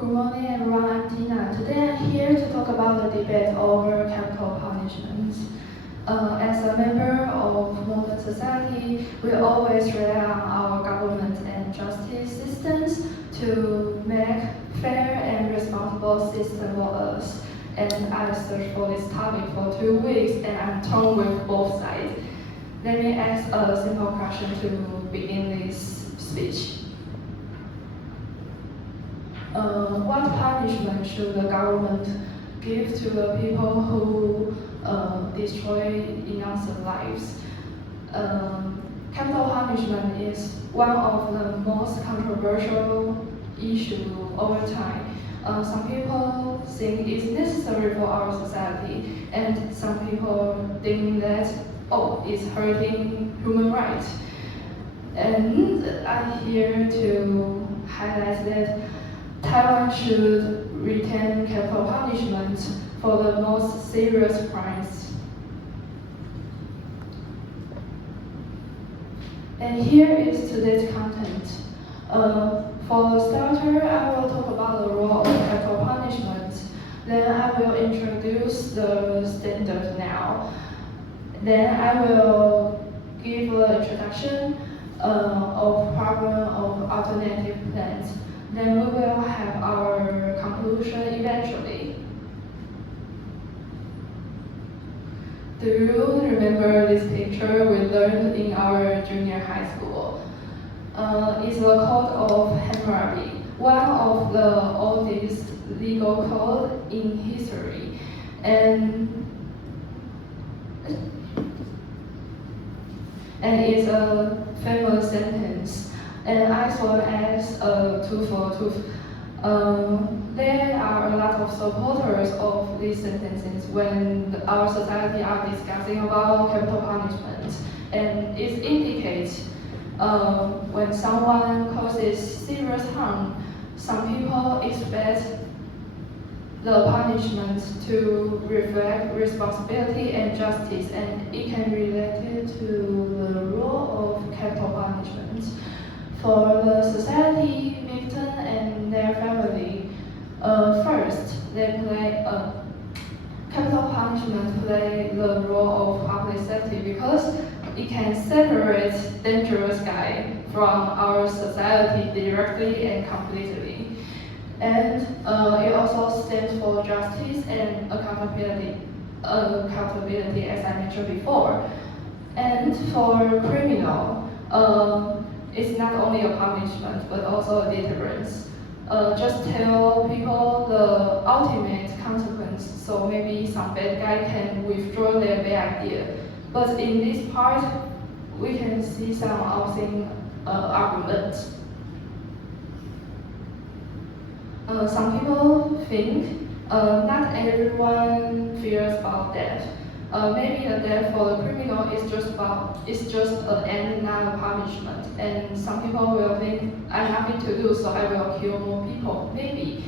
Good morning, everyone. I'm Tina. Today I'm here to talk about the debate over capital punishment. As a member of modern society, we always rely on our government and justice systems to make fair and responsible system for us. And I searched for this topic for 2 weeks, and I'm torn with both sides. Let me ask a simple question to begin this speech. What punishment should the government give to the people who destroy innocent lives? Capital punishment is one of the most controversial issues over time. Some people think it's necessary for our society, and some people think that, it's hurting human rights. And I'm here to highlight that Taiwan should retain capital punishment for the most serious crimes. And here is today's content. For starter, I will talk about the role of capital punishment. Then I will introduce the standard now. Then I will give an introduction of problem of alternative plans. Then we will have our conclusion eventually. Do you remember this picture we learned in our junior high school? It's the Code of Hammurabi, one of the oldest legal code in history. And it's a famous sentence. And I saw it as a tooth for a tooth. There are a lot of supporters of these sentences when our society are discussing about capital punishment. And it indicates when someone causes serious harm, some people expect the punishment to reflect responsibility and justice, and it can relate it to the role of capital punishment. For the society, victim and their family, first, capital punishment play the role of public safety because it can separate dangerous guy from our society directly and completely. And it also stands for justice and accountability, as I mentioned before. And for criminal, it's not only a punishment, but also a deterrence. Just tell people the ultimate consequence, so maybe some bad guy can withdraw their bad idea. But in this part, we can see some housing arguments. Some people think not everyone fears about death. Maybe the death for the criminal is just an end, not a punishment. And some people will think I have nothing to do, so I will kill more people. Maybe.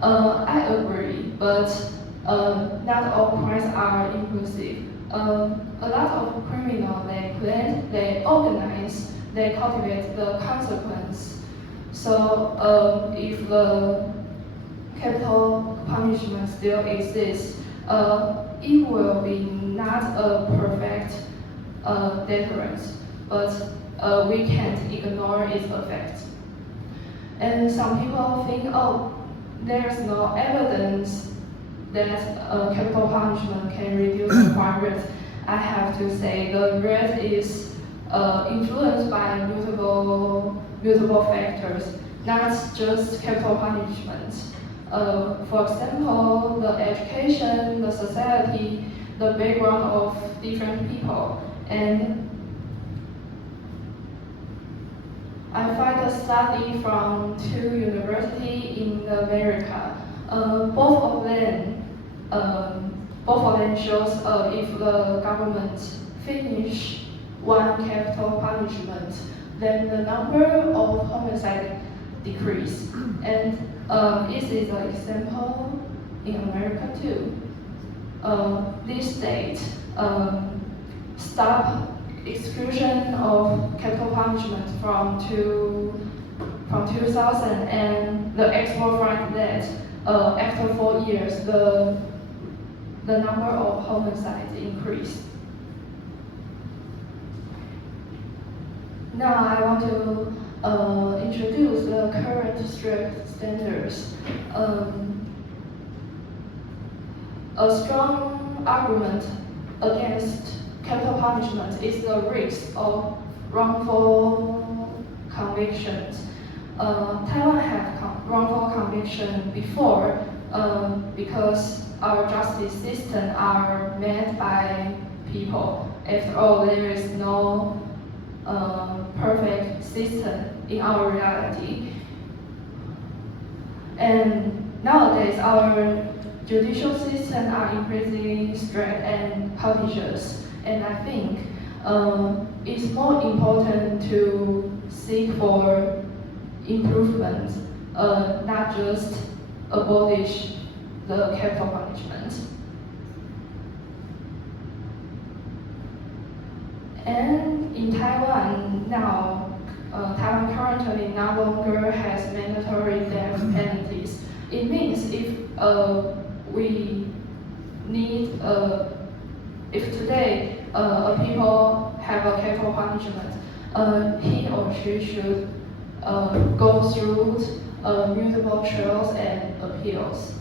I agree, but not all crimes are inclusive. A lot of criminals, they plan, they organize, they cultivate the consequence. So if the capital punishment still exists, it will be not a perfect deterrence, but we can't ignore its effects. And some people think, there's no evidence that capital punishment can reduce the crime rate. I have to say the rate is influenced by multiple factors, not just capital punishment. For example, the education, the society, the background of different people. And I find a study from 2 universities in America. Both of them shows if the government finish one capital punishment, then the number of homicide decrease. And this is an example in America too. This state stop execution of capital punishment from 2000, and the expert find that after 4 years, the number of homicides increased. Now I want to introduce the current strict standards. A strong argument against capital punishment is the risk of wrongful convictions. Taiwan had wrongful conviction before because our justice system are made by people. After all, there is no perfect system in our reality. And nowadays, our judicial system are increasingly strict and cautious. And I think it's more important to seek for improvement, not just abolish the capital punishment. And in Taiwan now, Taiwan currently no longer has mandatory death penalties. It means if we need, if today a people have a capital punishment, he or she should go through multiple trials and appeals.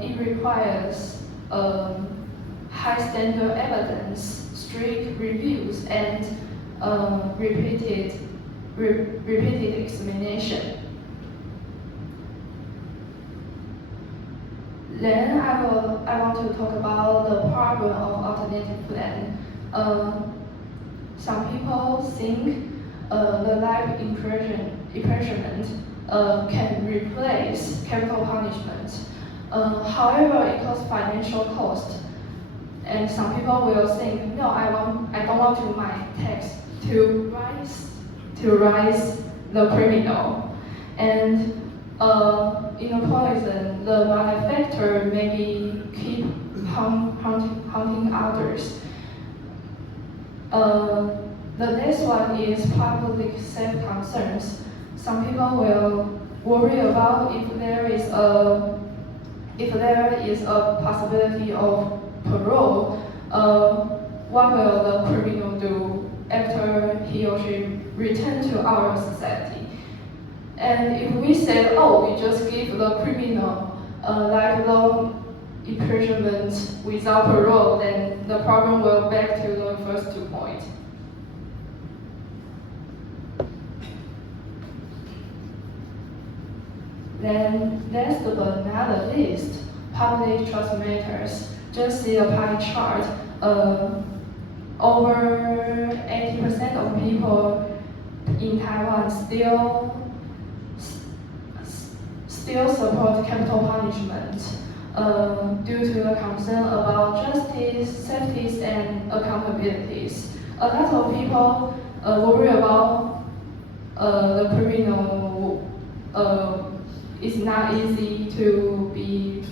It requires high standard evidence, strict reviews, and repeated examination. Then I want to talk about the problem of alternative plan. Some people think the life imprisonment can replace capital punishment. However, it costs financial cost. And some people will think, no, I don't want to my tax to rise the criminal. And in a poison, the manufacturer maybe keep hunting others. The next one is public safety concerns. Some people will worry about if there is a possibility of parole, what will the criminal do after he or she return to our society? And if we say, oh, we just give the criminal a lifelong imprisonment without parole, then the problem will back to the first 2 points. Then last but not the least, public trust matters. Just see a pie chart. Over 80% of people in Taiwan still support capital punishment due to the concern about justice, safety, and accountabilities. A lot of people worry about the criminal. It's not easy to be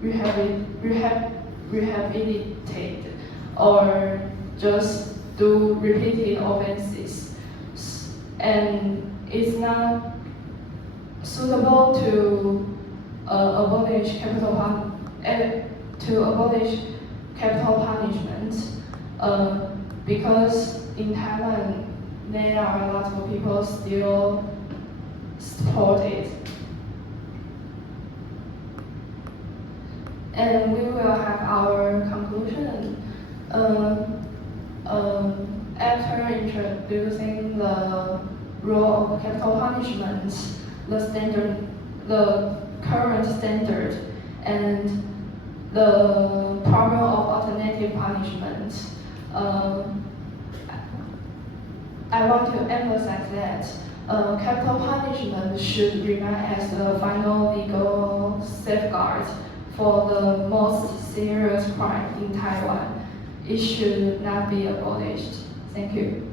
rehabilitated or just do repeated offenses, and it's not suitable to abolish capital punishment because in Taiwan there are a lot of people still support it. And we will have our conclusion after introducing the role of capital punishment, the current standard, and the problem of alternative punishment. I want to emphasize that capital punishment should remain as the final legal safeguard for the most serious crime in Taiwan. It should not be abolished. Thank you.